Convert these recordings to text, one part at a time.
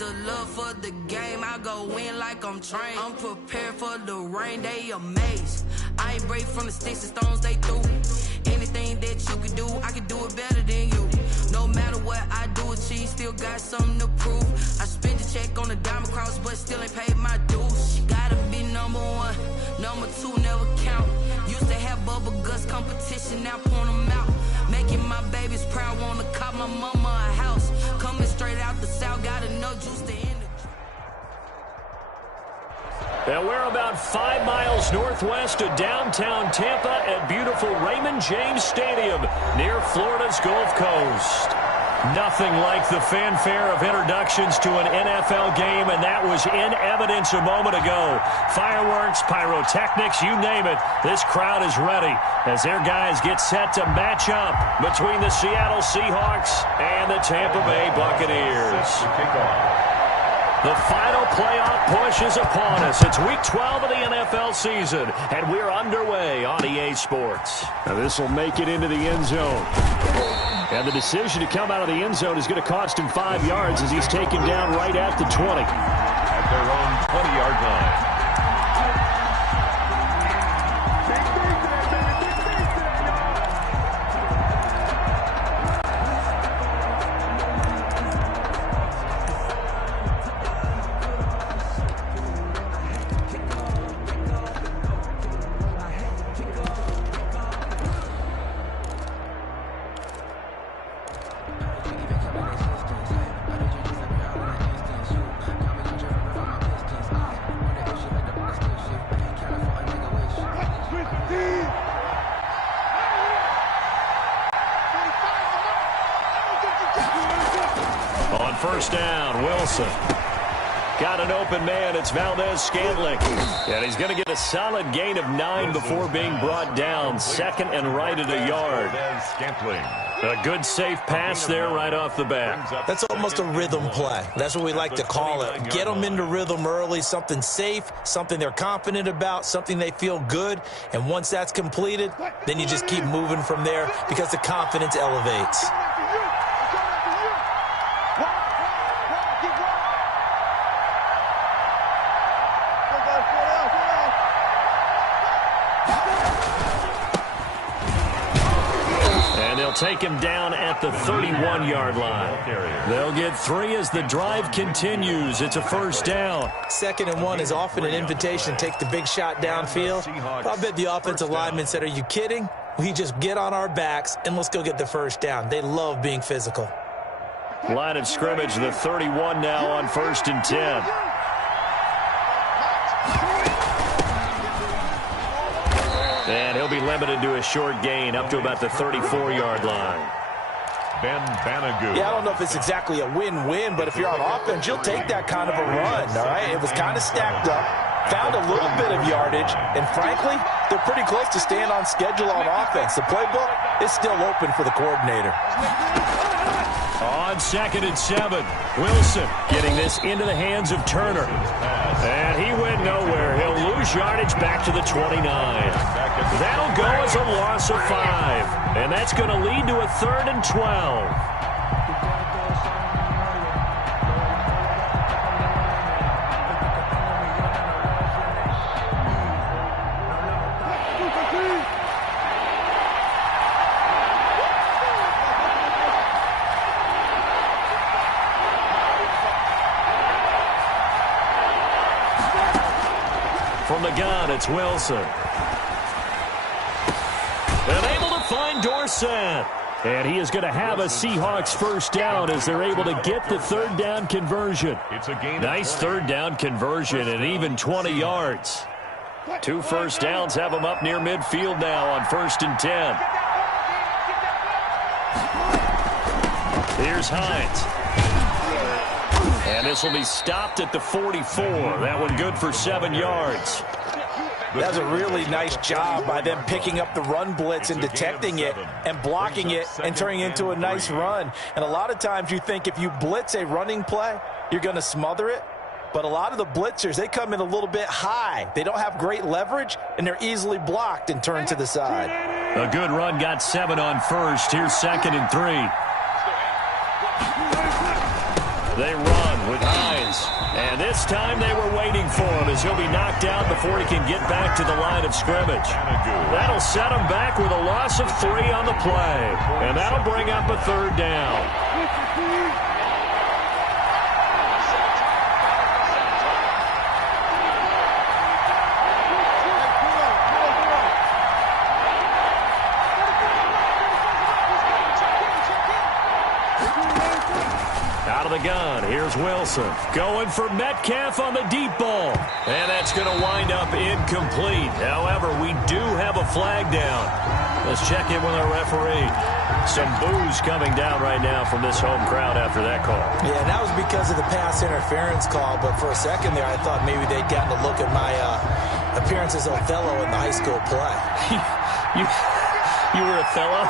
the love for the game, I go in like I'm trained. I'm prepared for the rain, they amazed. I ain't break from the sticks and stones they threw. Anything that you can do, I can do it better than you. No matter what I do achieve, still got something to prove. I spent the check on the diamond cross, but still ain't paid my dues. She gotta be number one, number two never count. Used to have bubble guts competition, now point them out. Making my babies proud, wanna cop my mama a house. Coming straight out the south, got enough juice to end it. And we're about 5 miles northwest of downtown Tampa at beautiful Raymond James Stadium near Florida's Gulf Coast. Nothing like the fanfare of introductions to an NFL game, and that was in evidence a moment ago. Fireworks, pyrotechnics, you name it. This crowd is ready as their guys get set to match up between the Seattle Seahawks and the Tampa Bay Buccaneers. The final playoff push is upon us. It's Week 12 of the NFL season, and we're underway on EA Sports. Now this will make it into the end zone. And the decision to come out of the end zone is going to cost him 5 yards as he's taken down right at the 20. At their own 20-yard line. On first down, Wilson. Got an open man. It's Valdez-Scantling. And he's going to get a solid gain of 9 before being brought down. Second and right at a yard. A good safe pass there right off the bat. That's almost a rhythm play. That's what we like to call it. Get them into rhythm early, something safe, something they're confident about, something they feel good. And once that's completed, then you just keep moving from there because the confidence elevates. Take him down at the 31-yard line. They'll get 3 as the drive continues. It's a first down. 2nd and 1 is often an invitation to take the big shot downfield. I bet the offensive lineman said, are you kidding? We just get on our backs and let's go get the first down. They love being physical. Line of scrimmage, the 31 now on 1st and 10. And he'll be limited to a short gain up to about the 34-yard line. Ben Banagoo. Yeah, I don't know if it's exactly a win-win, but if you're on offense, you'll take that kind of a run, all right? It was kind of stacked up, found a little bit of yardage, and frankly, they're pretty close to staying on schedule on offense. The playbook is still open for the coordinator. On 2nd and 7, Wilson getting this into the hands of Turner. And he went nowhere. He'll lose yardage back to the 29. That'll go as a loss of 5. And that's going to lead to a 3rd and 12. From the gun, it's Wilson. And able to find Dorsett. And he is going to have a Seahawks first down as they're able to get the 3rd down conversion. Nice 3rd down conversion and even 20 yards. 2 first downs have them up near midfield now on 1st and 10. Here's Hines. And this will be stopped at the 44. That one good for 7 yards. That was a really nice job by them picking up the run blitz and detecting it and blocking it and turning it into a nice run. And a lot of times you think if you blitz a running play, you're going to smother it. But a lot of the blitzers, they come in a little bit high. They don't have great leverage, and they're easily blocked and turned to the side. A good run, got 7 on 1st. Here's 2nd and 3. They run with Hines. This time they were waiting for him as he'll be knocked out before he can get back to the line of scrimmage. That'll set him back with a loss of 3 on the play. And that'll bring up a 3rd down. Out of the gun, here's Wilson. Going for Metcalf on the deep ball. And that's going to wind up incomplete. However, we do have a flag down. Let's check in with our referee. Some boos coming down right now from this home crowd after that call. Yeah, and that was because of the pass interference call. But for a second there, I thought maybe they'd gotten a look at my appearance as Othello in the high school play. You were Othello?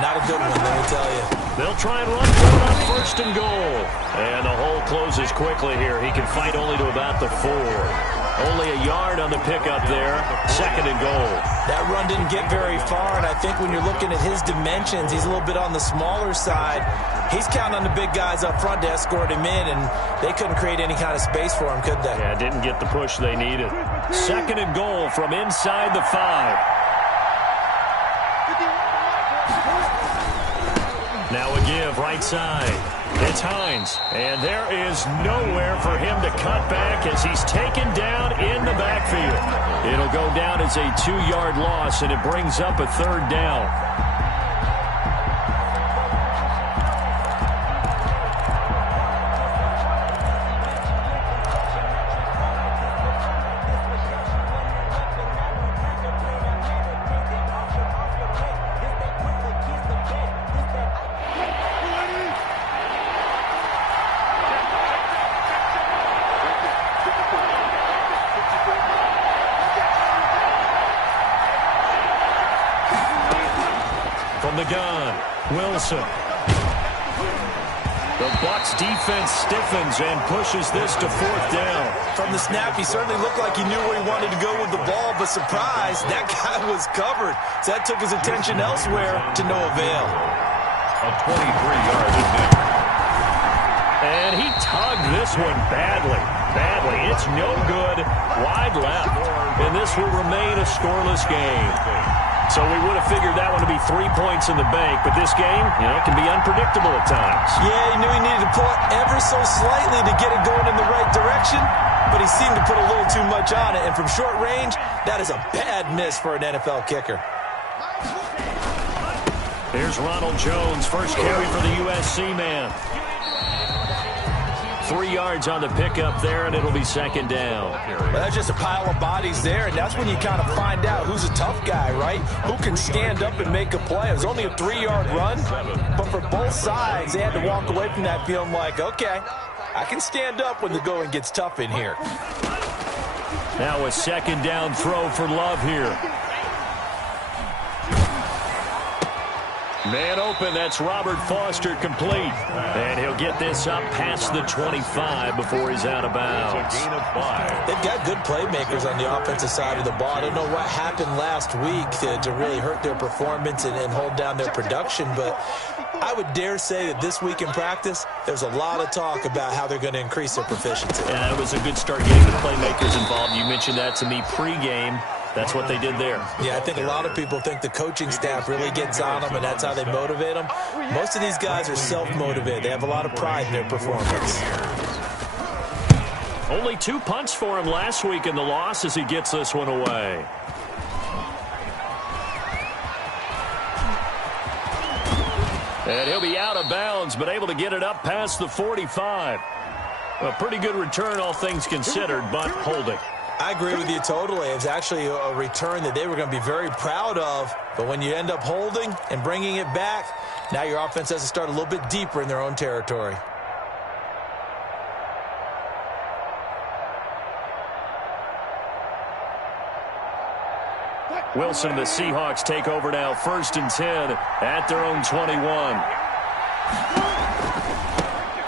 Not a good one, let me tell you. They'll try and run for it on 1st and goal. And the hole closes quickly here. He can fight only to about the 4. Only a yard on the pickup there. 2nd and goal. That run didn't get very far, and I think when you're looking at his dimensions, he's a little bit on the smaller side. He's counting on the big guys up front to escort him in, and they couldn't create any kind of space for him, could they? Yeah, didn't get the push they needed. 2nd and goal from inside the 5. Now a give right side. It's Hines. And there is nowhere for him to cut back as he's taken down in the backfield. It'll go down as a 2-yard loss, and it brings up a 3rd down. From the gun, Wilson. The Bucs defense stiffens and pushes this to 4th down. From the snap, he certainly looked like he knew where he wanted to go with the ball, but surprise, that guy was covered. So that took his attention elsewhere to no avail. A 23-yard attempt. And he tugged this one badly. It's no good. Wide left. And this will remain a scoreless game. So we would have figured that one to be 3 points in the bank, but this game, can be unpredictable at times. Yeah, he knew he needed to pull it ever so slightly to get it going in the right direction, but he seemed to put a little too much on it, and from short range, that is a bad miss for an NFL kicker. Here's Ronald Jones, first carry for the USC man. 3 yards on the pickup there, and it'll be 2nd down. Well, that's just a pile of bodies there, and that's when you kind of find out who's a tough guy, right? Who can stand up and make a play. It was only a 3-yard run, but for both sides, they had to walk away from that feeling like, okay, I can stand up when the going gets tough in here. Now a 2nd down throw for Love here. Man open, that's Robert Foster complete. And he'll get this up past the 25 before he's out of bounds. They've got good playmakers on the offensive side of the ball. I don't know what happened last week to really hurt their performance and hold down their production, but I would dare say that this week in practice, there's a lot of talk about how they're going to increase their proficiency. Yeah, that was a good start getting the playmakers involved. You mentioned that to me pregame. That's what they did there. Yeah, I think a lot of people think the coaching staff really gets on them, and that's how they motivate them. Most of these guys are self-motivated. They have a lot of pride in their performance. Only 2 punts for him last week in the loss as he gets this one away. And he'll be out of bounds, but able to get it up past the 45. A pretty good return, all things considered, but holding. I agree with you totally. It's actually a return that they were going to be very proud of. But when you end up holding and bringing it back, now your offense has to start a little bit deeper in their own territory. Wilson and the Seahawks take over now, 1st and 10 at their own 21.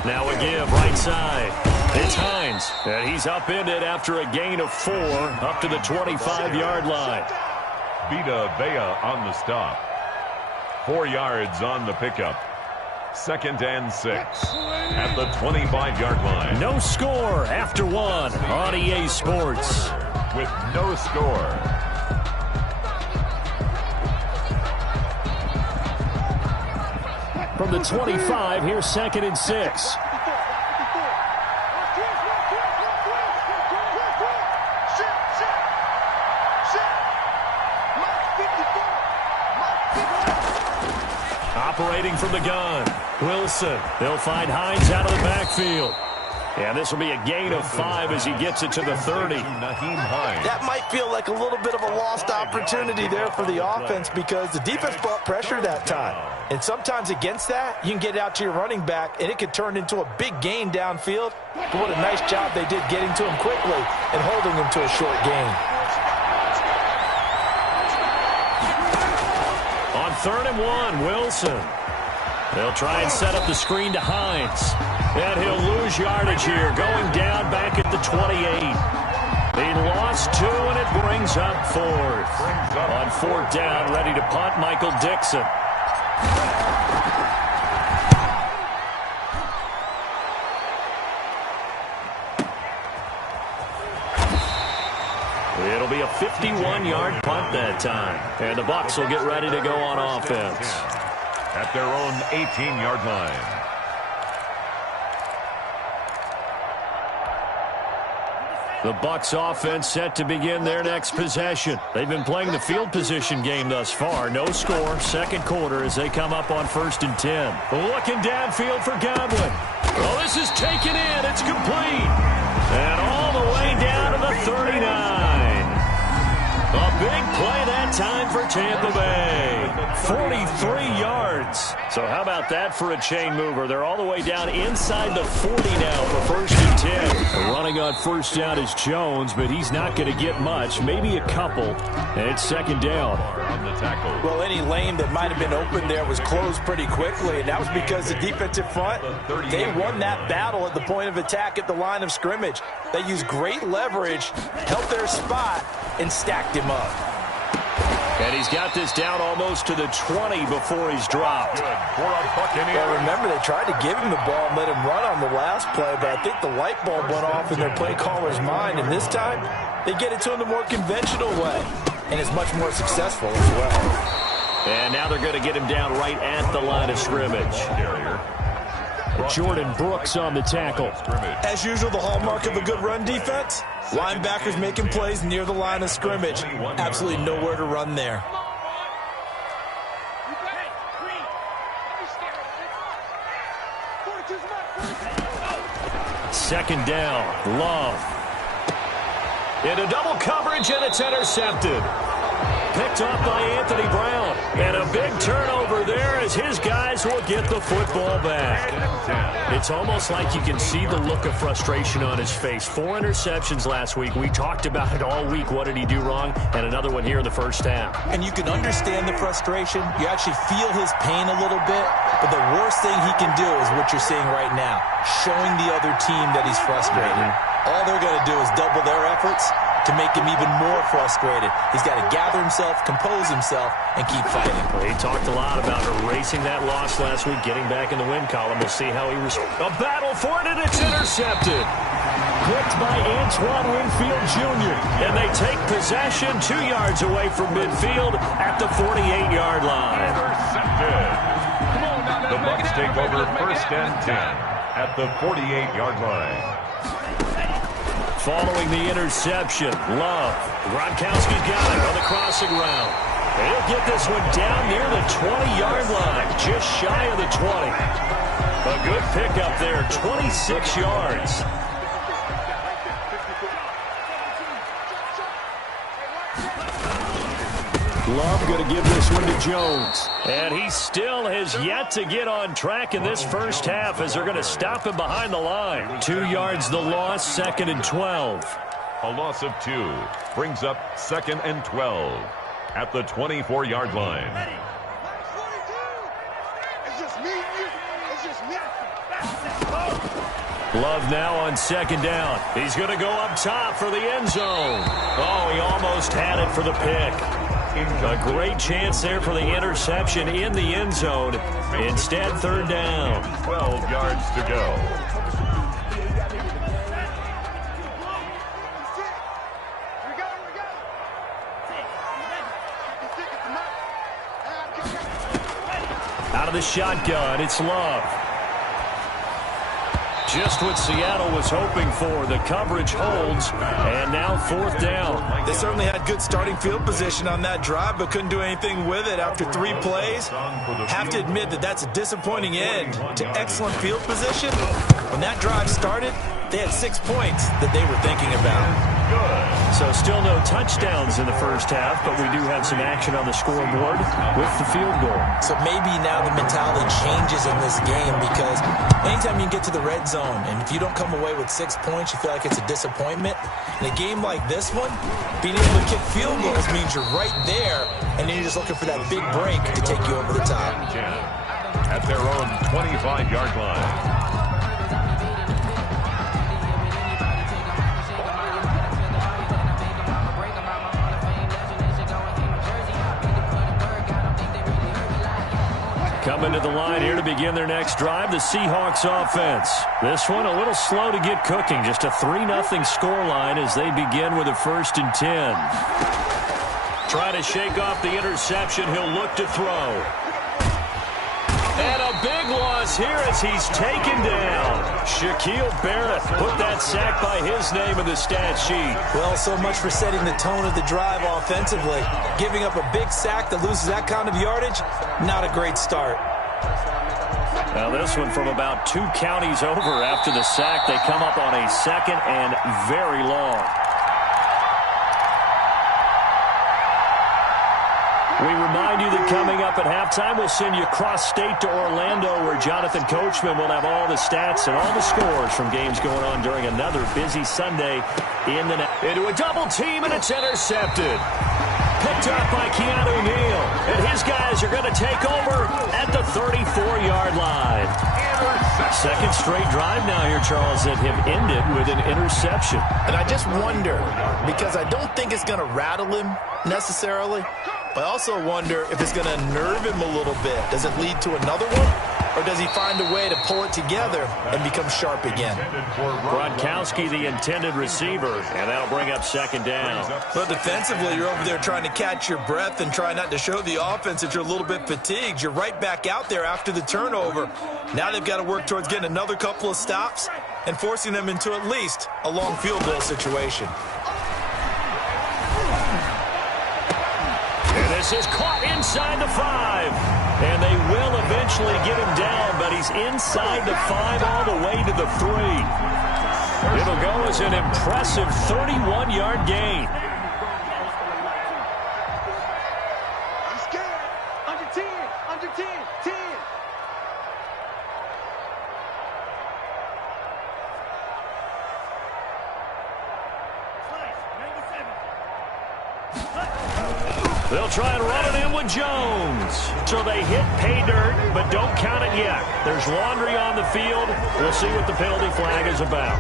Now a give, right side. It's Hines, and he's upended after a gain of 4 up to the 25-yard line. Vita Vea on the stop. 4 yards on the pickup. 2nd and 6 at the 25-yard line. No score after 1 on EA Sports. With no score. From the 25, here's 2nd and 6. Operating from the gun, Wilson. They'll find Hines out of the backfield. And this will be a gain of 5 as he gets it to the 30. That might feel like a little bit of a lost opportunity there for the offense because the defense brought pressure that time. And sometimes against that, you can get out to your running back, and it could turn into a big gain downfield. But what a nice job they did getting to him quickly and holding him to a short gain. On 3rd and 1, Wilson. They'll try and set up the screen to Hines. And he'll lose yardage here, going down back at the 28. He lost 2, and it brings up 4th. On 4th down, ready to punt, Michael Dixon. It'll be a 51-yard punt that time. And the Bucs will get ready to go on offense. At their own 18-yard line. The Bucs offense set to begin their next possession. They've been playing the field position game thus far. No score, 2nd quarter as they come up on 1st and 10. Looking downfield for Godwin. Oh, this is taken in. It's complete. And all the way down to the 39. A big play that time for Tampa Bay. 43 yards. So how about that for a chain mover? They're all the way down inside the 40 now for 1st and 10. Running on 1st down is Jones, but he's not going to get much, maybe a couple. And it's 2nd down. Well, any lane that might have been open there was closed pretty quickly, and that was because the defensive front, they won that battle at the point of attack at the line of scrimmage. They used great leverage, held their spot, and stacked him up. And he's got this down almost to the 20 before he's dropped. Well, remember, they tried to give him the ball and let him run on the last play, but I think the light bulb went off in their play caller's mind, and this time they get it to him the more conventional way, and it's much more successful as well. And now they're going to get him down right at the line of scrimmage. Jordan Brooks on the tackle. As usual, the hallmark of a good run defense, linebackers making plays near the line of scrimmage. Absolutely nowhere to run there. Second down, Love. Into double coverage, and it's intercepted. Picked off by Anthony Brown. And a big turnover there as his guys will get the football back. It's almost like you can see the look of frustration on his face. 4 interceptions last week. We talked about it all week. What did he do wrong? And another one here in the 1st half. And you can understand the frustration. You actually feel his pain a little bit. But the worst thing he can do is what you're seeing right now, showing the other team that he's frustrated. All they're going to do is double their efforts to make him even more frustrated. He's got to gather himself, compose himself, and keep fighting. Well, he talked a lot about erasing that loss last week, getting back in the win column. We'll see how he responds. A battle for it, and it's intercepted. Clipped by Antoine Winfield Jr. And they take possession 2 yards away from midfield at the 48-yard line. Intercepted. The Bucs take over 1st and 10 at the 48-yard line. Following the interception, Love. Gronkowski's got it on the crossing route. And he'll get this one down near the 20-yard line, just shy of the 20. A good pickup there, 26 yards. Love going to give this one to Jones. And he still has yet to get on track in this 1st half as they're going to stop him behind the line. 2 yards the loss, 2nd and 12. A loss of 2 brings up 2nd and 12 at the 24-yard line. Love now on 2nd down. He's going to go up top for the end zone. Oh, he almost had it for the pick. A great chance there for the interception in the end zone. Instead, third down. 12 yards to go. Out of the shotgun, it's Love. Just what Seattle was hoping for. The coverage holds, and now fourth down. They certainly had good starting field position on that drive, but couldn't do anything with it after 3 plays. Have to admit that that's a disappointing end to excellent field position. When that drive started, they had 6 points that they were thinking about. So still no touchdowns in the first half, but we do have some action on the scoreboard with the field goal. So maybe now the mentality changes in this game, because anytime you can get to the red zone, and if you don't come away with 6 points, you feel like it's a disappointment. In a game like this one, being able to kick field goals means you're right there, and then you're just looking for that big break to take you over the top. At their own 25-yard line. Coming to the line here to begin their next drive, the Seahawks offense. This one a little slow to get cooking. Just a 3-0 scoreline as they begin with a 1st and 10. Trying to shake off the interception. He'll look to throw. And a big loss here as he's taken down. Shaquille Barrett put that sack by his name in the stat sheet. Well, so much for setting the tone of the drive offensively. Giving up a big sack that loses that kind of yardage, not a great start. Now this one from about 2 counties over after the sack. They come up on a 2nd and very long. We remind you that coming up at halftime, we'll send you cross-state to Orlando, where Jonathan Coachman will have all the stats and all the scores from games going on during another busy Sunday in the net. Into a double team, and it's intercepted. Picked up by Keanu Neal, and his guys are going to take over at the 34-yard line. Second straight drive now here, Charles, that have ended with an interception. And I just wonder, because I don't think it's going to rattle him necessarily, but I also wonder if it's going to nerve him a little bit. Does it lead to another one? Or does he find a way to pull it together and become sharp again? Gronkowski, the intended receiver, and that'll bring up 2nd down. But defensively, you're over there trying to catch your breath and try not to show the offense that you're a little bit fatigued. You're right back out there after the turnover. Now they've got to work towards getting another couple of stops and forcing them into at least a long field goal situation. This is caught inside the 5. And they will eventually get him down, but he's inside the 5 all the way to the 3. It'll go as an impressive 31-yard gain. I'm scared. Under 10. Under 10. 10. They'll try and run it in with Jones. So they hit pay dirt, but don't count it yet. There's laundry on the field. We'll see what the penalty flag is about.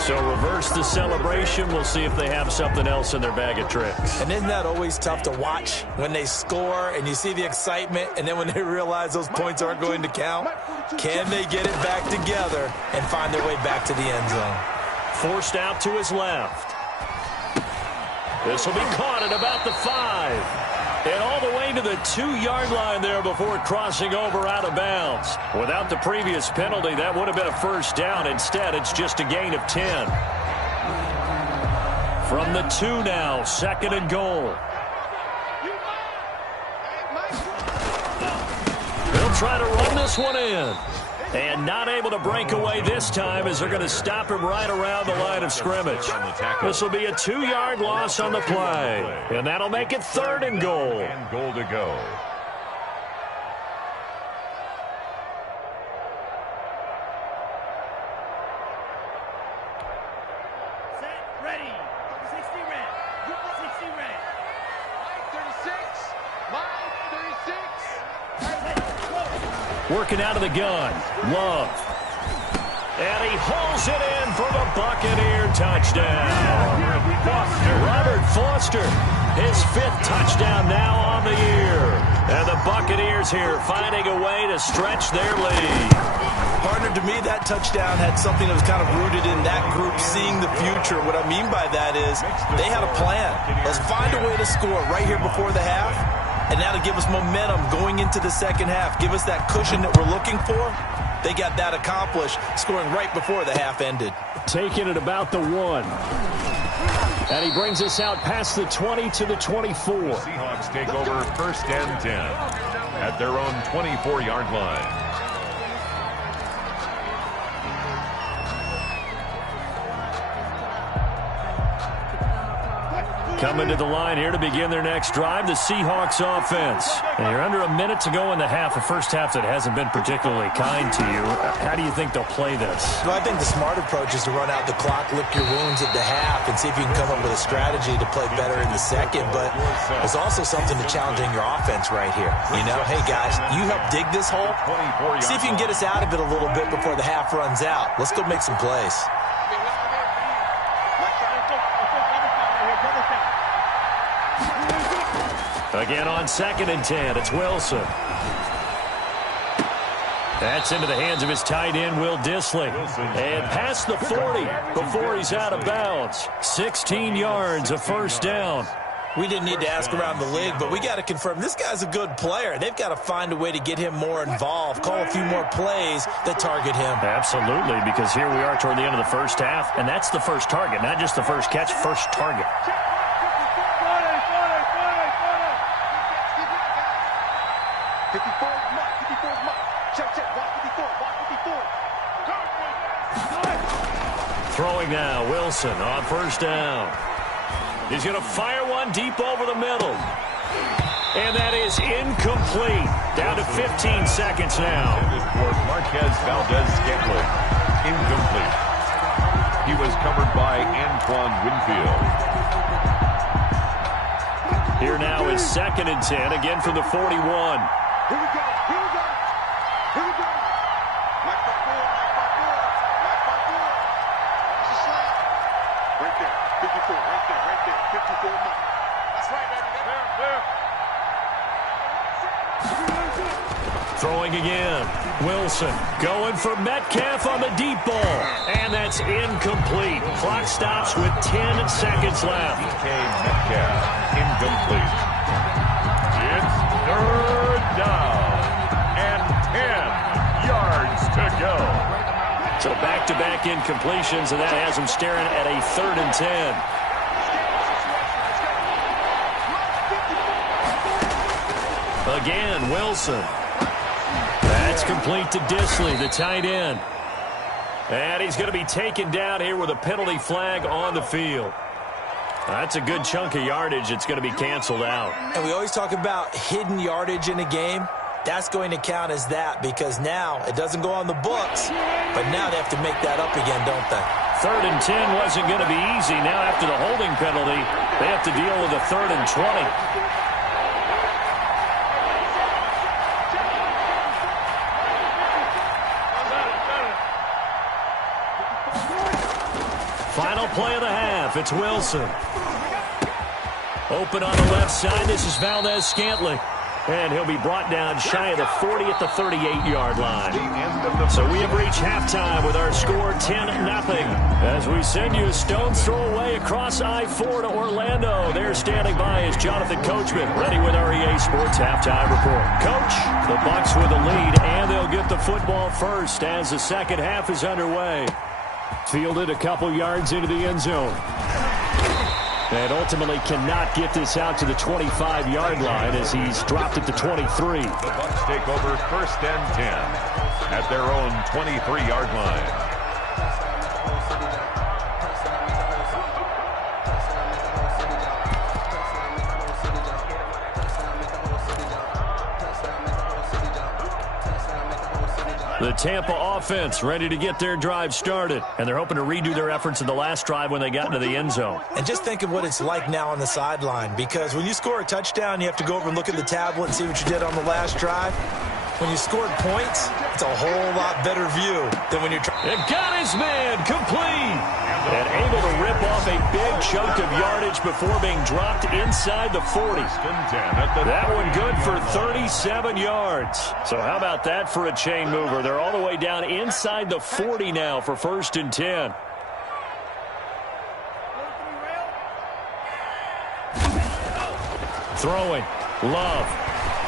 So reverse the celebration. We'll see if they have something else in their bag of tricks. And isn't that always tough to watch when they score and you see the excitement, and then when they realize those points aren't going to count? Can they get it back together and find their way back to the end zone? Forced out to his left. This will be caught at about the 5. And all the way to the 2-yard line there before crossing over out of bounds. Without the previous penalty, that would have been a 1st down. Instead, it's just a gain of 10. From the 2 now, 2nd and goal. They'll try to run this one in. And not able to break away this time as they're going to stop him right around the line of scrimmage. This will be a 2-yard loss on the play. And that'll make it 3rd and goal. And goal to go. Set, ready. 60 red. 60 red. Line 36. Line 36. Working out of the gun. Love. And he hauls it in for the Buccaneer touchdown. Robert Foster, his 5th touchdown now on the year. And the Buccaneers here finding a way to stretch their lead. Partner, to me, that touchdown had something that was kind of rooted in that group seeing the future. What I mean by that is they had a plan. Let's find a way to score right here before the half, and that'll give us momentum going into the second half, give us that cushion that we're looking for. They got that accomplished, scoring right before the half ended. Taking it about the 1. And he brings us out past the 20 to the 24. The Seahawks take over 1st and 10 at their own 24-yard line. Coming to the line here to begin their next drive, the Seahawks offense. And you're under a minute to go in the half, a first half that hasn't been particularly kind to you. How do you think they'll play this? Well, I think the smart approach is to run out the clock, lick your wounds at the half, and see if you can come up with a strategy to play better in the second. But there's also something to challenging your offense right here. You know, hey, guys, you help dig this hole. See if you can get us out of it a little bit before the half runs out. Let's go make some plays. Again on 2nd and 10, it's Wilson. That's into the hands of his tight end, Will Dissly. And past the 40 before he's out of bounds. 16 yards, a first down. We didn't need to ask around the league, but we got to confirm this guy's a good player. They've got to find a way to get him more involved, call a few more plays that target him. Absolutely, because here we are toward the end of the first half, and that's the first target, not just the first catch, first target. Throwing now, Wilson on first down. He's going to fire one deep over the middle. And that is incomplete. Down to 15 seconds now. For Marquez Valdez-Scantling, incomplete. He was covered by Antoine Winfield. Here now is 2nd and 10, again from the 41. Here we go. Here we go. Here we go. Mike by four. That's a slant. Right there. 54. Right there. 54 Mike. That's right, baby. Clear. Throwing again. Wilson going for Metcalf on the deep ball. And that's incomplete. Clock stops with 10 seconds left. DK Metcalf, incomplete. It's 3rd down and 10 yards to go. So back-to-back incompletions, and that has him staring at a 3rd and 10. Again, Wilson. That's complete to Dissly, the tight end. And he's going to be taken down here with a penalty flag on the field. That's a good chunk of yardage. It's going to be canceled out. And we always talk about hidden yardage in a game. That's going to count as that because now it doesn't go on the books, but now they have to make that up again, don't they? 3rd and 10 wasn't going to be easy. Now after the holding penalty, they have to deal with a 3rd and 20. Final play of the half. It's Wilson. Open on the left side. This is Valdez-Scantling. And he'll be brought down shy of the 40 at the 38-yard line. So we have reached halftime with our score 10-0. As we send you a stone's throw away across I-4 to Orlando. There standing by is Jonathan Coachman, ready with our EA Sports Halftime Report. Coach, the Bucs with the lead, and they'll get the football first as the second half is underway. Fielded a couple yards into the end zone. And ultimately cannot get this out to the 25-yard line as he's dropped it to 23. The Bucs take over 1st and 10 at their own 23-yard line. The Tampa offense ready to get their drive started, and they're hoping to redo their efforts in the last drive when they got into the end zone. And just think of what it's like now on the sideline, because when you score a touchdown, you have to go over and look at the tablet and see what you did on the last drive. When you scored points, it's a whole lot better view than when you're trying. And got his man complete. And able to chunk of yardage before being dropped inside the 40. That one good for 37 yards. So how about that for a chain mover? They're all the way down inside the 40 now for 1st and 10. Throwing. Love.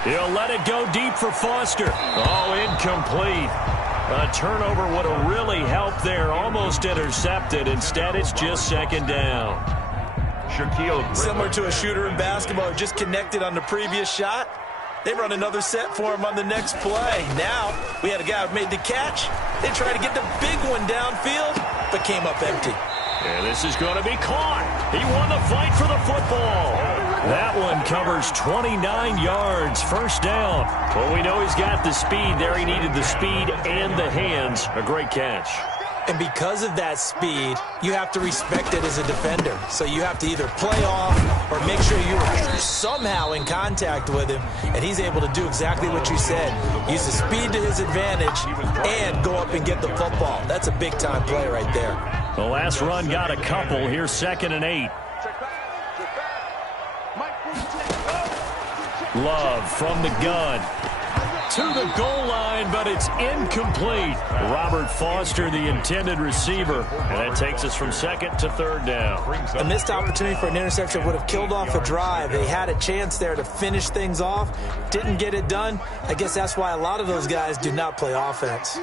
He'll let it go deep for Foster. Oh, incomplete. A turnover would have really helped there. Almost intercepted. Instead, it's just 2nd down. Similar to a shooter in basketball who just connected on the previous shot. They run another set for him on the next play. Now, we had a guy who made the catch. They tried to get the big one downfield, but came up empty. And this is going to be caught. He won the fight for the football. That one covers 29 yards. 1st down. Well, we know he's got the speed there. He needed the speed and the hands. A great catch. And because of that speed, you have to respect it as a defender. So you have to either play off or make sure you're somehow in contact with him. And he's able to do exactly what you said. Use the speed to his advantage and go up and get the football. That's a big-time play right there. The last run got a couple. Here's 2nd and 8. Love from the gun. To the goal line, but it's incomplete. Robert Foster, the intended receiver. And that takes us from 2nd to 3rd down. A missed opportunity for an interception would have killed off a drive. They had a chance there to finish things off. Didn't get it done. I guess that's why a lot of those guys do not play offense.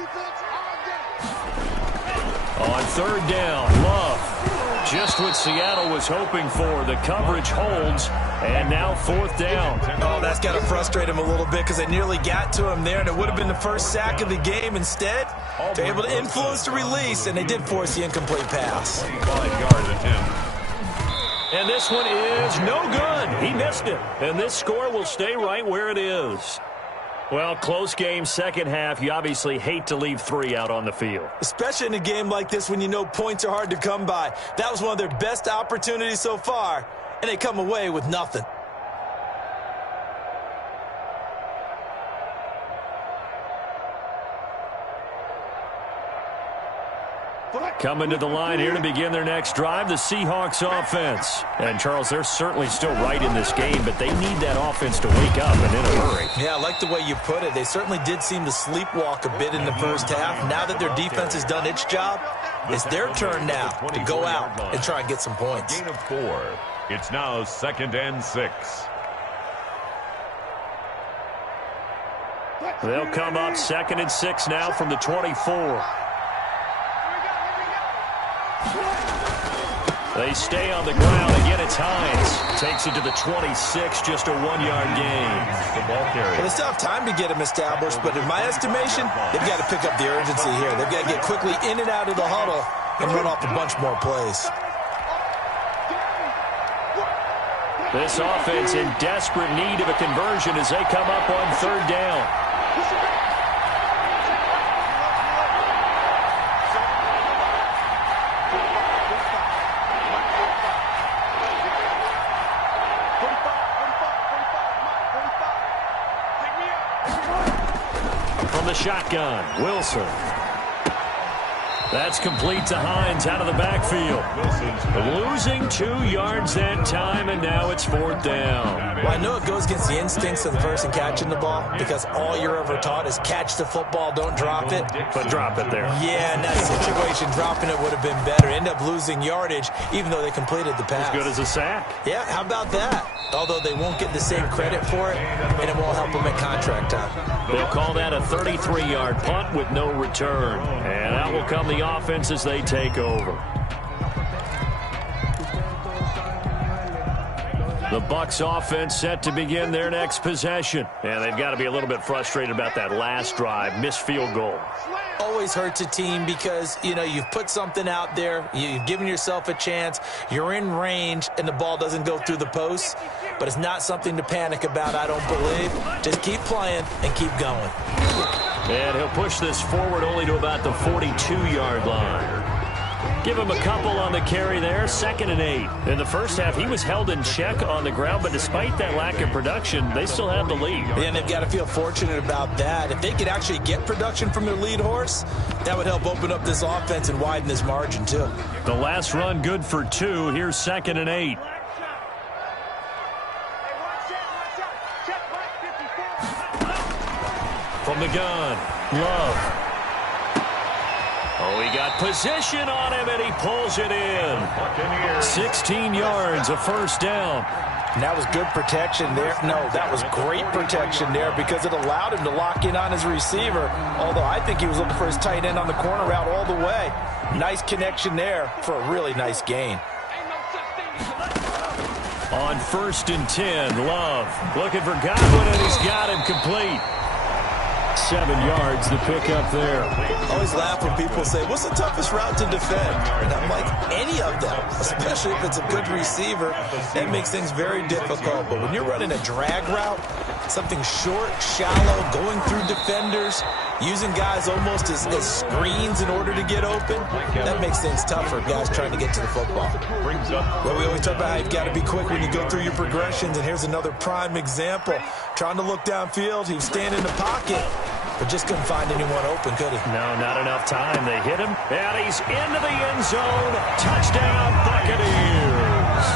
On 3rd down, Love. Just what Seattle was hoping for. The coverage holds, and now 4th down. Oh, that's got to frustrate him a little bit because they nearly got to him there, and it would have been the first sack of the game. Instead, they're able to influence the release, and they did force the incomplete pass. And this one is no good. He missed it, and this score will stay right where it is. Well, close game, 2nd half. You obviously hate to leave 3 out on the field. Especially in a game like this when you know points are hard to come by. That was one of their best opportunities so far, and they come away with nothing. Coming to the line here to begin their next drive, the Seahawks offense. And, Charles, they're certainly still right in this game, but they need that offense to wake up and in a hurry. Yeah, I like the way you put it. They certainly did seem to sleepwalk a bit in the first half. Now that their defense has done its job, it's their turn now to go out and try and get some points. Gain of 4. It's now 2nd and 6. They'll come up 2nd and 6 now from the 24. They stay on the ground. Again, it's Hines. Takes it to the 26, just a 1-yard gain. The ball carrier. Well, they still have time to get him established, but in my estimation, they've got to pick up the urgency here. They've got to get quickly in and out of the huddle and run off a bunch more plays. This offense in desperate need of a conversion as they come up on 3rd down. From the shotgun, Wilson. That's complete to Hines out of the backfield. Losing 2 yards that time, and now it's 4th down. Well, I know it goes against the instincts of the person catching the ball because all you're ever taught is catch the football, don't drop it. But drop it there. Yeah, in that situation, dropping it would have been better. End up losing yardage, even though they completed the pass. As good as a sack. Yeah, how about that? Although they won't get the same credit for it, and it won't help them at contract time. They'll call that a 33-yard punt with no return. And out will come the offense as they take over. The Bucs offense set to begin their next possession. And they've got to be a little bit frustrated about that last drive, missed field goal. Always hurts a team because, you know, you've put something out there, you've given yourself a chance, you're in range, and the ball doesn't go through the posts. But it's not something to panic about, I don't believe. Just keep playing and keep going. And he'll push this forward only to about the 42-yard line. Give him a couple on the carry there, 2nd and 8. In the first half, he was held in check on the ground, but despite that lack of production, they still have the lead. And they've got to feel fortunate about that. If they could actually get production from their lead horse, that would help open up this offense and widen this margin, too. The last run good for 2. Here's 2nd and 8. From the gun, Love. Oh, he got position on him, and he pulls it in. 16 yards, a first down. And that was good protection there. No, that was great protection there because it allowed him to lock in on his receiver, although I think he was looking for his tight end on the corner route all the way. Nice connection there for a really nice gain. On 1st and 10, Love looking for Godwin, and he's got him complete. 7 yards, the pickup there. I always laugh when people say, what's the toughest route to defend? And I'm like, any of them, especially if it's a good receiver. That makes things very difficult. But when you're running a drag route, something short, shallow, going through defenders, using guys almost as screens in order to get open, that makes things tough for guys trying to get to the football. Well, we always talk about how you've got to be quick when you go through your progressions, and here's another prime example. Trying to look downfield, he was standing in the pocket, but just couldn't find anyone open, could he? No, not enough time. They hit him, and he's into the end zone. Touchdown, Buccaneers.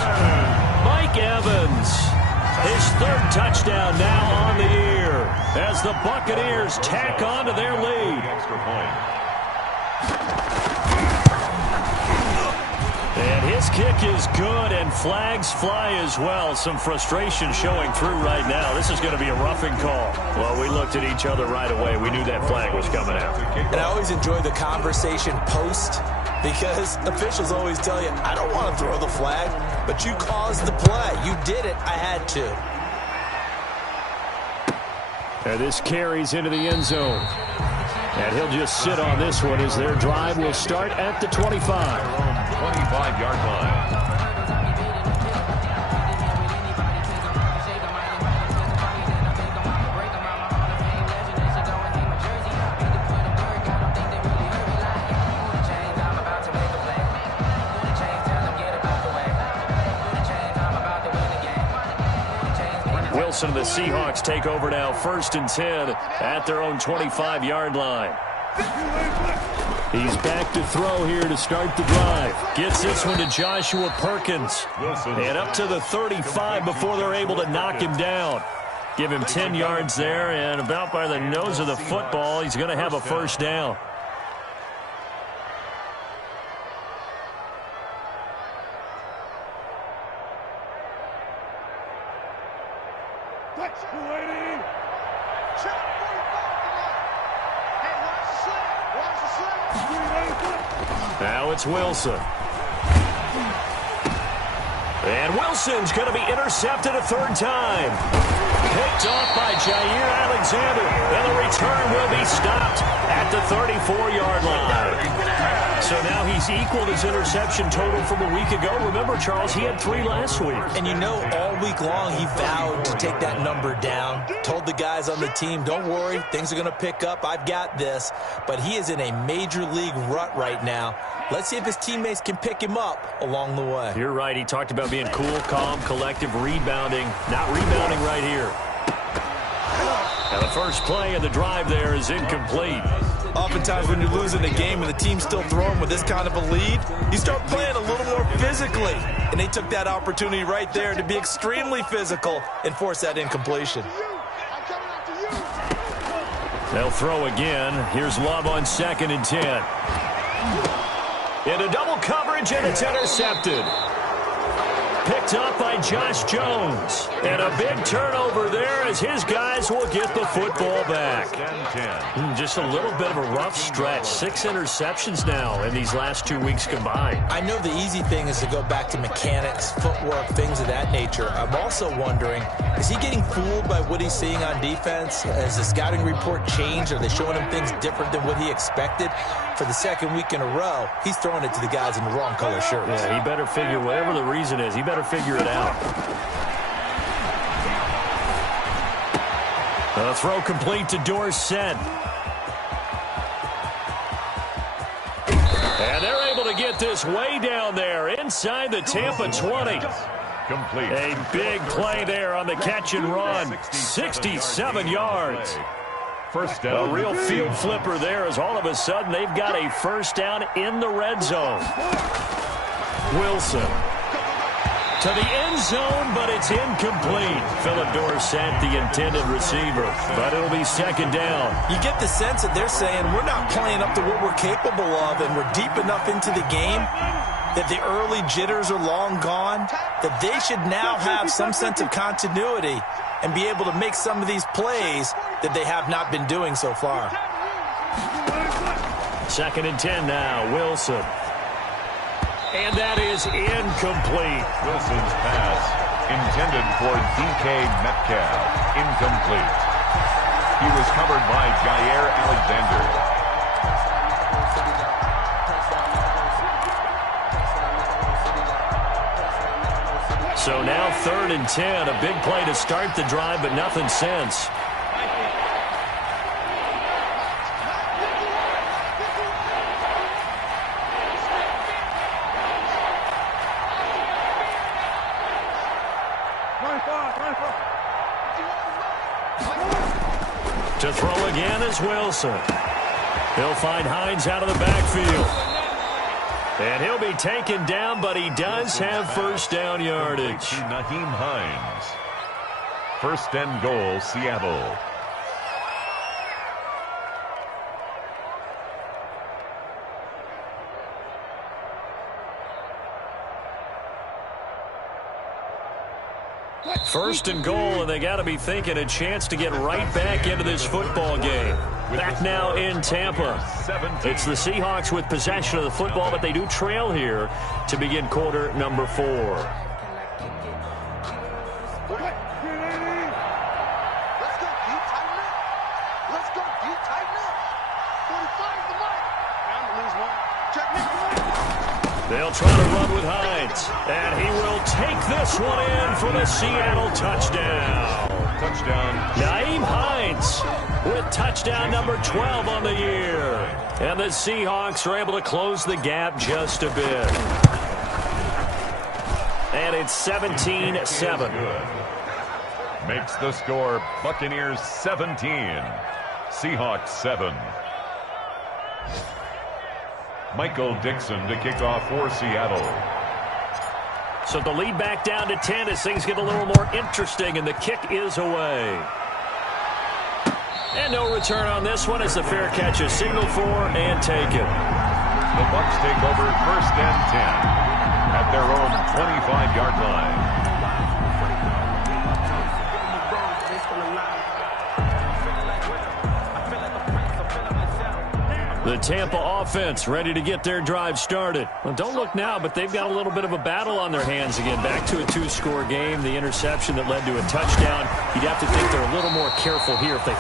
Mike Evans, his 3rd touchdown now on the year as the Buccaneers tack on to their lead. And his kick is good, and flags fly as well. Some frustration showing through right now. This is going to be a roughing call. Well, we looked at each other right away. We knew that flag was coming out. And I always enjoy the conversation post because officials always tell you, I don't want to throw the flag, but you caused the play. You did it. I had to. And this carries into the end zone. And he'll just sit on this one as their drive will start at the 25. 25-yard line. Wilson, the Seahawks take over now, 1st and 10 at their own 25-yard line. He's back to throw here to start the drive. Gets this one to Joshua Perkins. And up to the 35 before they're able to knock him down. Give him 10 yards there, and about by the nose of the football, he's going to have a first down. Now it's Wilson. And Wilson's going to be intercepted a 3rd time. Picked off by Jair Alexander. And the return will be stopped at the 34-yard line. So now he's equaled his interception total from a week ago. Remember, Charles, he had 3 last week. And you know, all week long he vowed to take that number down. Told the guys on the team, don't worry, things are going to pick up. I've got this. But he is in a major league rut right now. Let's see if his teammates can pick him up along the way. You're right. He talked about being cool, calm, collective, rebounding. Not rebounding right here. Now the first play of the drive there is incomplete. Oftentimes when you're losing a game and the team's still throwing with this kind of a lead, you start playing a little more physically. And they took that opportunity right there to be extremely physical and force that incompletion. They'll throw again. Here's Love on 2nd and 10. Into double coverage, and it's intercepted. Picked up by Josh Jones. And a big turnover there as his guys will get the football back. Just a little bit of a rough stretch. 6 interceptions now in these last 2 weeks combined. I know the easy thing is to go back to mechanics, footwork, things of that nature. I'm also wondering, is he getting fooled by what he's seeing on defense? Has the scouting report changed? Are they showing him things different than what he expected? For the 2nd week in a row, he's throwing it to the guys in the wrong color shirts. Yeah, he better figure, whatever the reason is, he better figure it out. The throw complete to Dorsett. And they're able to get left is way down there inside the Tampa 20. Complete. A big play there on the catch and run. 67 yards. First down. A real field flipper there as all of a sudden they've got a first down in the red zone. Wilson to the end zone, but it's incomplete. Philip Dorsett, the intended receiver, but it'll be second down. You get the sense that they're saying we're not playing up to what we're capable of, and we're deep enough into the game that the early jitters are long gone, that they should now have some sense of continuity and be able to make some of these plays that they have not been doing so far. Second and 10 now, Wilson. And that is incomplete. Wilson's pass intended for DK Metcalf. Incomplete. He was covered by Jair Alexander. So now third and 10. A big play to start the drive, but nothing since. To throw again is Wilson. He'll find Hines out of the backfield. And he'll be taken down, but he does have first down yardage. Nyheim Hines. First and goal, Seattle. First and goal, and they got to be thinking a chance to get right back into this football game. Back now in Tampa. It's the Seahawks with possession of the football, but they do trail here to begin quarter number 4. Let's go. Deep, tighten up. Let's go. Deep, tighten up. 45 the mark. I'm going to lose one. Check me. They'll try to run with Hines, and he will take this one in for the Seattle touchdown. Touchdown. Nyheim Hines with touchdown number 12 on the year. And the Seahawks are able to close the gap just a bit. And it's 17-7. Makes the score Buccaneers 17. Seahawks 7. Michael Dixon to kick off for Seattle. So the lead back down to 10 as things get a little more interesting, and the kick is away. And no return on this one as the fair catch is signaled for and taken. The Bucs take over first and 10 at their own 25-yard line. The Tampa offense ready to get their drive started. Well, don't look now, but they've got a little bit of a battle on their hands again. Back to a 2-score game. The interception that led to a touchdown. You'd have to think they're a little more careful here if they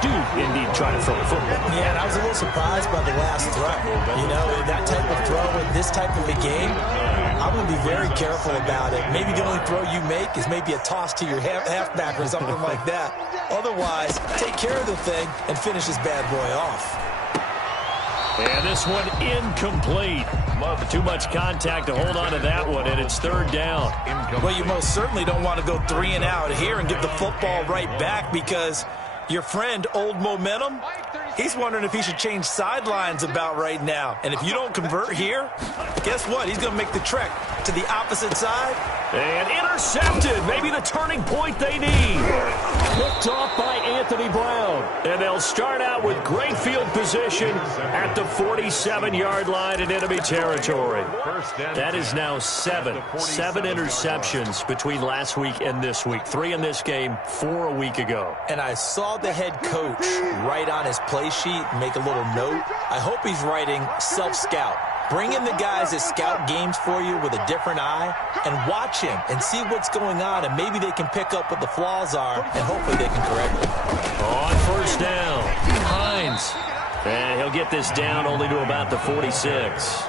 do indeed try to throw the football. Yeah, and I was a little surprised by the last throw. You know, that type of throw in this type of a game, I'm going to be very careful about it. Maybe the only throw you make is maybe a toss to your halfback or something like that. Otherwise, take care of the thing and finish this bad boy off. And this one incomplete. Too much contact to hold on to that one, and it's third down. Well, you most certainly don't want to go 3 and out here and give the football right back, because your friend, Old Momentum, he's wondering if he should change sidelines about right now. And if you don't convert here, guess what? He's going to make the trek to the opposite side. And intercepted. Maybe the turning point they need. Picked off by Anthony Brown. And they'll start out with great field position at the 47-yard line in enemy territory. That is now 7 interceptions between last week and this week. 3 in this game, 4 a week ago. And I saw the head coach write on his play sheet, make a little note. I hope he's writing self-scout. Bring in the guys that scout games for you with a different eye and watch him and see what's going on, and maybe they can pick up what the flaws are, and hopefully they can correct them. On first down, Hines. And he'll get this down only to about the 46.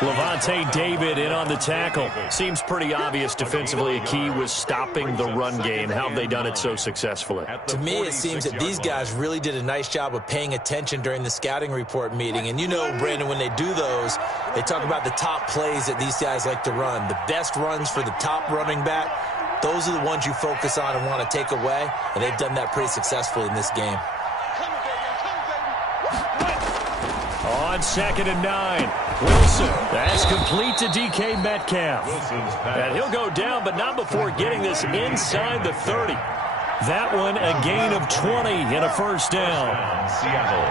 Levante David in on the tackle. Seems pretty obvious defensively. A key was stopping the run game. How have they done it so successfully? To me, it seems that these guys really did a nice job of paying attention during the scouting report meeting. And you know, Brandon, when they do those, they talk about the top plays that these guys like to run. The best runs for the top running back, those are the ones you focus on and want to take away. And they've done that pretty successfully in this game. On 2nd and 9, Wilson. That's complete to DK Metcalf. And he'll go down, but not before getting this inside the 30. That one a gain of 20 and a first down. Seattle.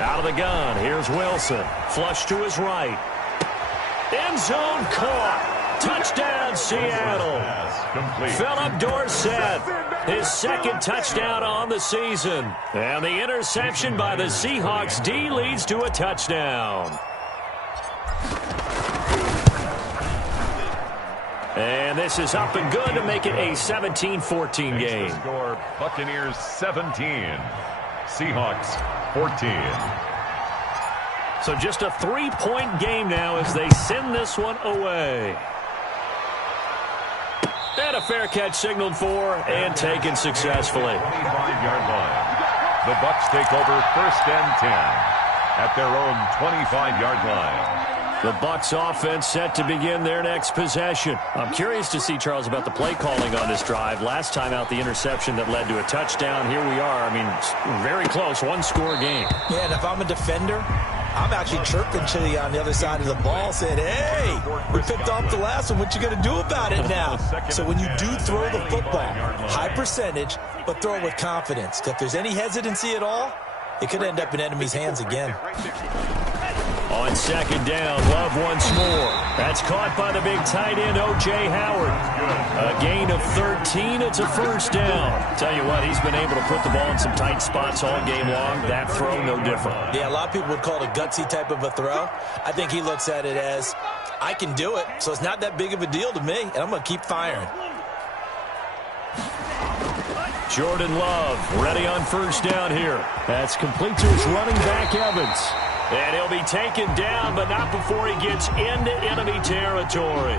Out of the gun, here's Wilson. Flush to his right. End zone caught. Touchdown, Seattle. Philip Dorsett, his 2nd touchdown on the season. And the interception by the Seahawks D leads to a touchdown. And this is up and good to make it a 17-14 game. Score, Buccaneers 17, Seahawks 14. So just a 3-point game now as they send this one away. And a fair catch signaled for and taken successfully. 25-yard line. The Bucs take over 1st and 10 at their own 25-yard line. The Bucs offense set to begin their next possession. I'm curious to see, Charles, about the play calling on this drive. Last time out, the interception that led to a touchdown. Here we are. I mean, very close, one-score game. Yeah, and if I'm a defender, I'm actually chirping to you on the other side of the ball, saying, hey, we picked off the last one. What you going to do about it now? So when you do throw the football, high percentage, but throw it with confidence. If there's any hesitancy at all, it could end up in enemy's hands again. On 2nd down, Love once more. That's caught by the big tight end, O.J. Howard. A gain of 13. It's a first down. Tell you what, he's been able to put the ball in some tight spots all game long. That throw, no different. Yeah, a lot of people would call it a gutsy type of a throw. I think he looks at it as, I can do it, so it's not that big of a deal to me, and I'm going to keep firing. Jordan Love ready on first down here. That's complete to his running back, Evans. And he'll be taken down, but not before he gets into enemy territory.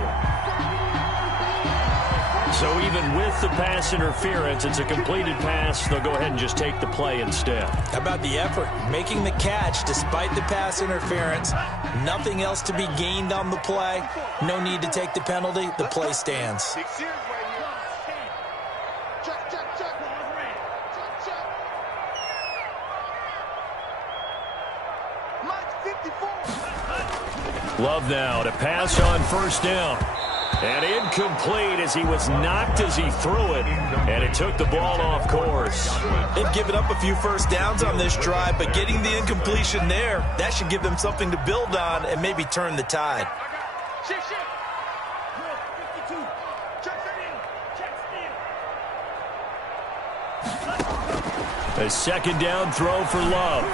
So even with the pass interference, it's a completed pass. They'll go ahead and just take the play instead. How about the effort? Making the catch despite the pass interference. Nothing else to be gained on the play. No need to take the penalty. The play stands. Love now to pass on first down. And incomplete as he was knocked as he threw it. And it took the ball off course. They've given up a few first downs on this drive, but getting the incompletion there, that should give them something to build on and maybe turn the tide. A 2nd down throw for Love.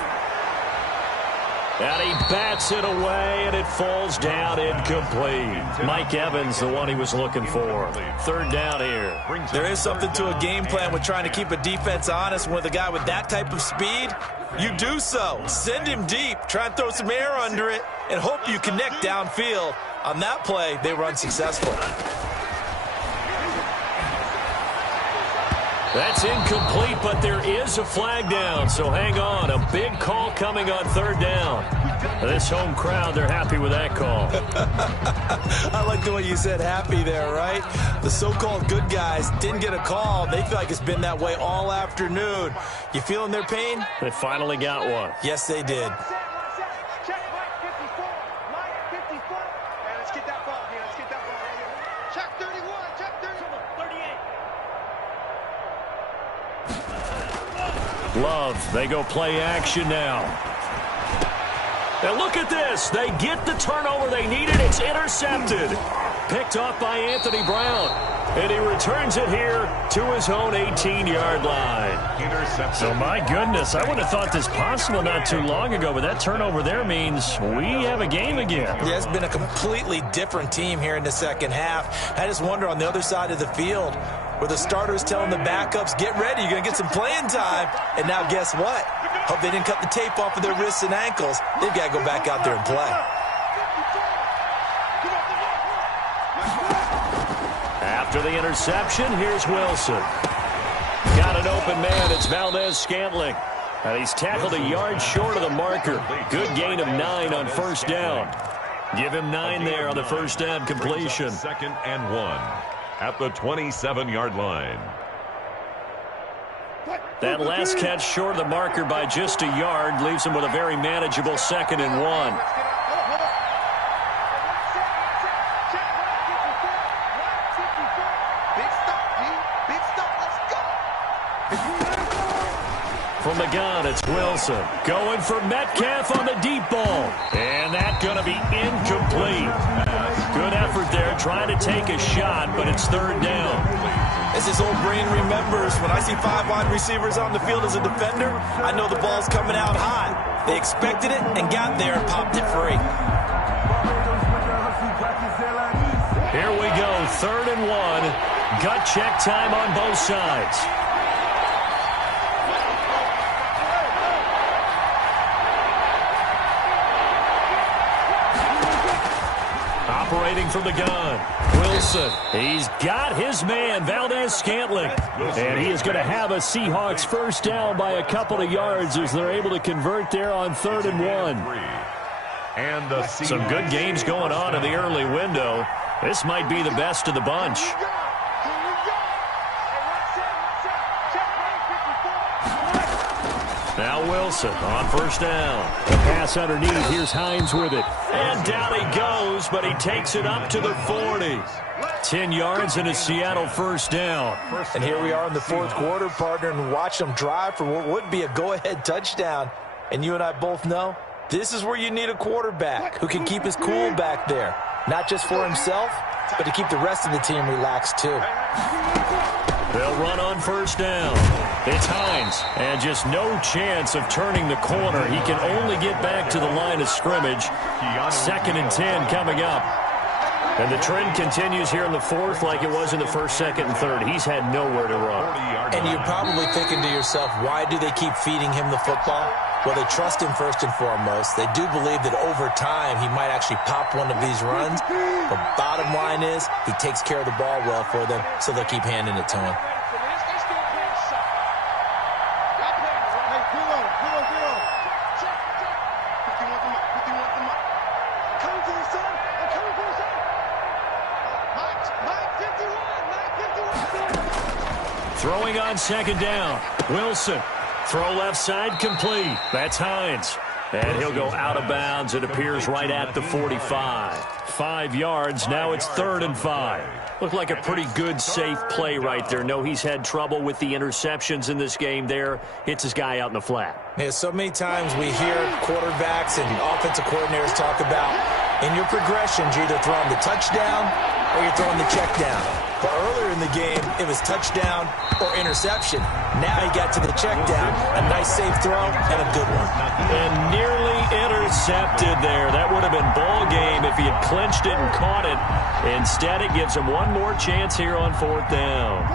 And he bats it away, and it falls down incomplete. Mike Evans, the one he was looking for. 3rd down here. There is something to a game plan with trying to keep a defense honest. With a guy with that type of speed, you do so. Send him deep. Try and throw some air under it, and hope you connect downfield. On that play, they were unsuccessful. That's incomplete, but there is a flag down, so hang on. A big call coming on 3rd down. This home crowd, they're happy with that call. I like the way you said happy there, right? The so-called good guys didn't get a call. They feel like it's been that way all afternoon. You feeling their pain? They finally got one. Yes, they did. Love, they go play action now. And look at this. They get the turnover they needed. It's intercepted. Picked off by Anthony Brown. And he returns it here to his own 18-yard line. Intercepted. So, my goodness, I would have thought this possible not too long ago, but that turnover there means we have a game again. Yeah, it's been a completely different team here in the second half. I just wonder on the other side of the field, where the starters telling the backups, get ready, you're going to get some playing time. And now guess what? Hope they didn't cut the tape off of their wrists and ankles. They've got to go back out there and play. After the interception, here's Wilson. Got an open man. It's Valdez-Scantling. He's tackled a yard short of the marker. Good gain of 9 on first down. Give him 9 there on the first down completion. 2nd and 1 at the 27-yard line. That last catch short of the marker by just a yard leaves him with a very manageable 2nd and 1. From the gun, it's Wilson. Going for Metcalf on the deep ball. And that's going to be incomplete. Good effort there, trying to take a shot, but it's 3rd down. As his old brain remembers, when I see 5 wide receivers on the field as a defender, I know the ball's coming out high. They expected it and got there and popped it free. Here we go, 3rd and 1. Gut check time on both sides. Operating from the gun, Wilson. He's got his man, Valdez-Scantling. And he is going to have a Seahawks first down by a couple of yards as they're able to convert there on 3rd and 1. Some good games going on in the early window. This might be the best of the bunch. Now Wilson on first down. The pass underneath. Here's Hines with it. And down he goes, but he takes it up to the 40. 10 yards and a Seattle first down. And here we are in the 4th quarter, partner, and watch them drive for what would be a go-ahead touchdown. And you and I both know this is where you need a quarterback who can keep his cool back there. Not just for himself, but to keep the rest of the team relaxed too. They'll run on first down. It's Hines, and just no chance of turning the corner. He can only get back to the line of scrimmage. 2nd and 10 coming up. And the trend continues here in the 4th like it was in the 1st, 2nd, and 3rd. He's had nowhere to run. And you're probably thinking to yourself, why do they keep feeding him the football? Well, they trust him first and foremost. They do believe that over time he might actually pop one of these runs. But bottom line is he takes care of the ball well for them, so they'll keep handing it to him. Throwing on 2nd down. Wilson. Throw left side complete. That's Hines. And he'll go out of bounds. It appears right at the 45. 5 yards. Now it's 3rd and 5. Looked like a pretty good, safe play right there. No, he's had trouble with the interceptions in this game there. Hits his guy out in the flat. Yeah, so many times we hear quarterbacks and offensive coordinators talk about in your progressions, you're either throwing the touchdown or you're throwing the check down. But earlier in the game, it was touchdown or interception. Now he got to the check down, a nice safe throw, and a good one. And nearly intercepted there. That would have been ball game if he had clinched it and caught it. Instead, it gives him one more chance here on 4th down.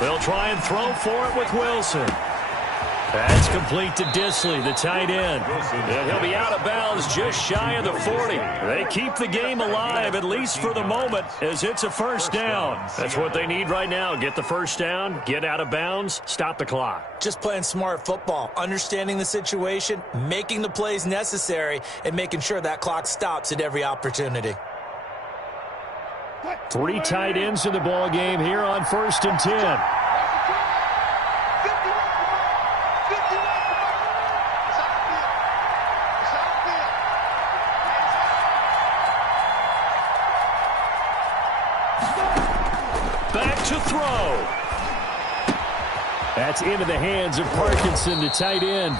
They'll try and throw for it with Wilson. That's complete to Disley, the tight end. And he'll be out of bounds just shy of the 40. They keep the game alive, at least for the moment, as it's a first down. That's what they need right now. Get the first down, get out of bounds, stop the clock. Just playing smart football, understanding the situation, making the plays necessary, and making sure that clock stops at every opportunity. 3 tight ends in the ball game here on 1st and 10. Back to throw. That's into the hands of Parkinson, the tight end.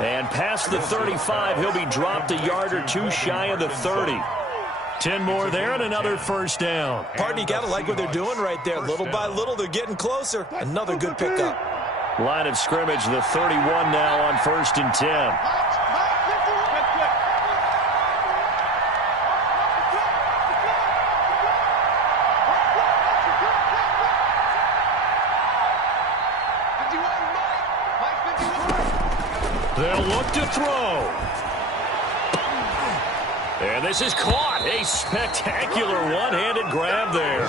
And past the 35, he'll be dropped a yard or two shy of the 30. 10 more there and another first down. Partner, you got to like what they're doing right there. Little by little, they're getting closer. Another good pickup. Line of scrimmage, the 31 now on 1st and 10. They'll look to throw. And this is caught. A spectacular one-handed grab there.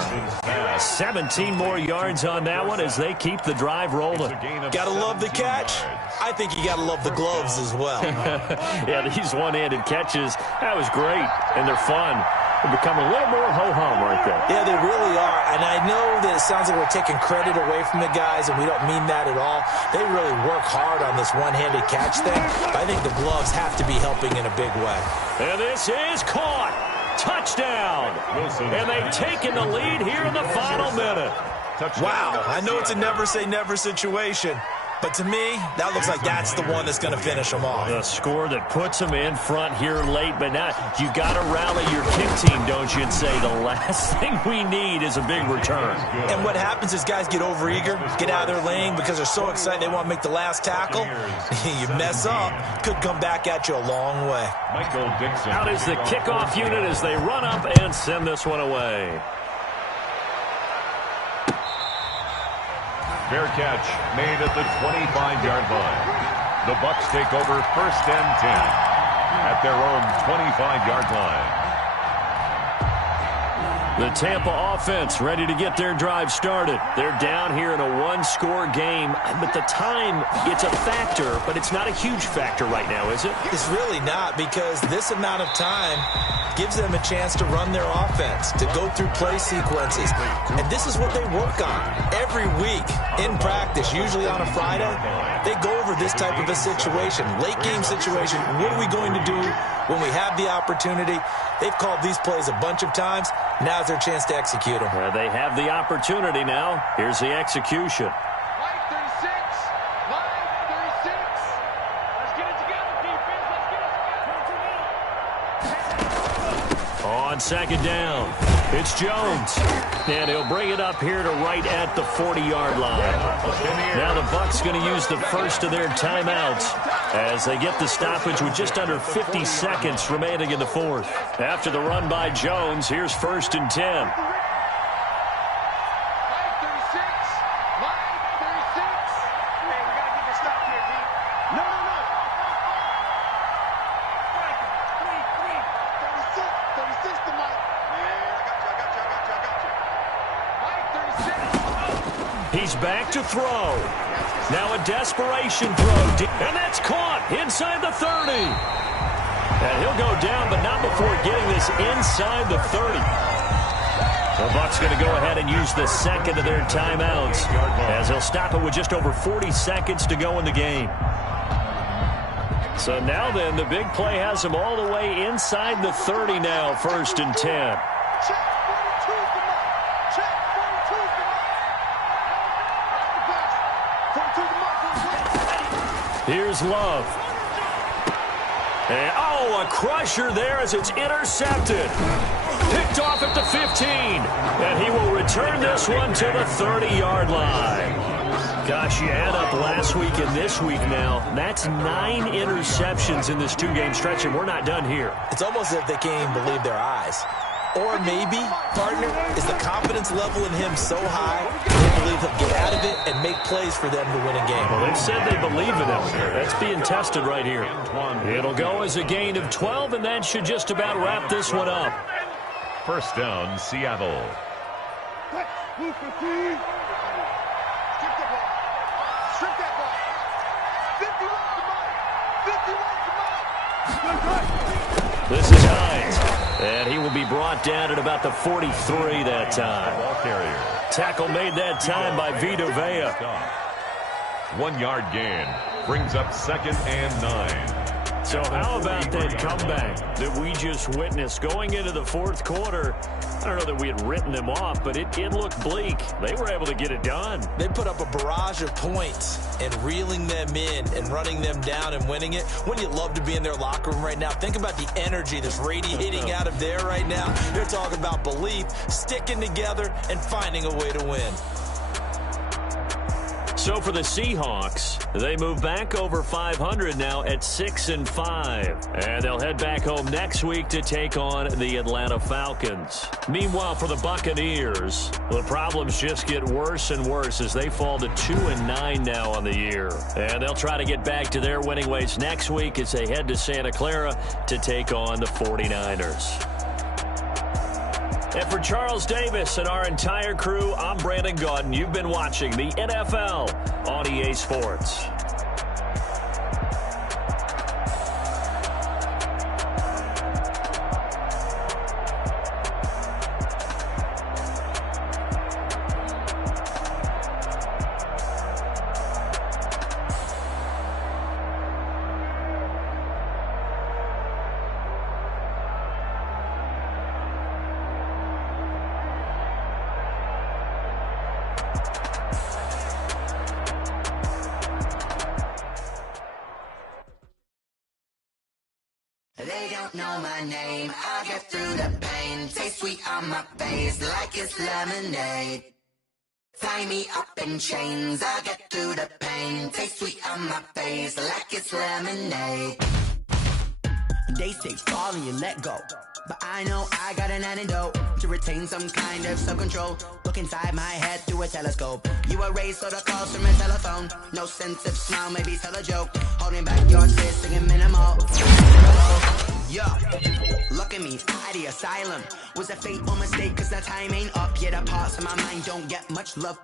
17 more yards on that one as they keep the drive rolling. Gotta love the catch. I think you gotta love the gloves as well. Yeah, these one-handed catches, that was great, and they're fun. They become a little more ho-hum right there. Yeah, they really are. And I know that it sounds like we're taking credit away from the guys, and we don't mean that at all. They really work hard on this one-handed catch thing. I think the gloves have to be helping in a big way. And this is caught. Touchdown. And they've taken the lead here in the final minute. Wow, I know it's a never-say-never situation. But to me, that looks like that's the one that's going to finish them off. The score that puts them in front here late, but now you got to rally your kick team, don't you, and say the last thing we need is a big return. And what happens is guys get overeager, get out of their lane because they're so excited they want to make the last tackle. You mess up, could come back at you a long way. Michael Dixon. Out is the kickoff unit as they run up and send this one away. Fair catch made at the 25-yard line. The Bucs take over 1st and 10 at their own 25-yard line. The Tampa offense ready to get their drive started. They're down here in a one-score game, but the time, it's a factor, but it's not a huge factor right now, is it? It's really not, because this amount of time gives them a chance to run their offense, to go through play sequences. And this is what they work on every week in practice, usually on a Friday. They go over this type of a situation, late-game situation. What are we going to do when we have the opportunity? They've called these plays a bunch of times. Now's their chance to execute them. They have the opportunity now. Here's the execution. Line 36. Line 36. Let's get it together, defense. Let's get it together. On second down, it's Jones. And he'll bring it up here to right at the 40-yard line. Now the Bucs going to use the first of their timeouts as they get the stoppage with just under 50 seconds remaining in the fourth. After the run by Jones, here's 1st and 10. Line 36. Line 36. Hey, we got to get the stop here, D. No. 36 to Mike. Yeah, I got you. He's back to throw. Now a desperation throw. And that's caught inside the 30. And he'll go down, but not before getting this inside the 30. The Bucs going to go ahead and use the second of their timeouts as he'll stop it with just over 40 seconds to go in the game. So now then, the big play has him all the way inside the 30 now, 1st and 10. Here's Love. And, a crusher there as it's intercepted. Picked off at the 15. And he will return this one to the 30-yard line. Gosh, you add up last week and this week now. That's 9 interceptions in this two-game stretch, and we're not done here. It's almost as if they can't even believe their eyes. Or maybe, partner, is the confidence level in him so high, they believe he'll get out of it and make plays for them to win a game. Well, they've said they believe in him. That's being tested right here. It'll go as a gain of 12, and that should just about wrap this one up. 1st down, Seattle. Strip that ball. 50 runs to Mike. 50 runs to Mike. This is Hines. And he will be brought down at about the 43 that time. Ball carrier. Tackle made that time by Vita Vea. 1-yard gain brings up 2nd and 9. So how about that comeback that we just witnessed going into the fourth quarter? I don't know that we had written them off, but it looked bleak. They were able to get it done. They put up a barrage of points and reeling them in and running them down and winning it. Wouldn't you love to be in their locker room right now? Think about the energy that's radiating out of there right now. They're talking about belief, sticking together, and finding a way to win. So for the Seahawks, they move back over 500 now at 6-5. And they'll head back home next week to take on the Atlanta Falcons. Meanwhile, for the Buccaneers, the problems just get worse and worse as they fall to 2-9 now on the year. And they'll try to get back to their winning ways next week as they head to Santa Clara to take on the 49ers. And for Charles Davis and our entire crew, I'm Brandon Gaudin. You've been watching the NFL on EA Sports. They don't know my name, I get through the pain. Taste sweet on my face like it's lemonade. Tie me up in chains, I get through the pain. Taste sweet on my face like it's lemonade. They say fall and you let go, but I know I got an antidote to retain some kind of self-control. Look inside my head through a telescope. You erase all the calls from a telephone. No sense of smile, maybe tell a joke. Holding back your tears, singing minimal. Yo, look at me, out the asylum. Was a fate or mistake, cause the time ain't up. Yet the parts of my mind don't get much love.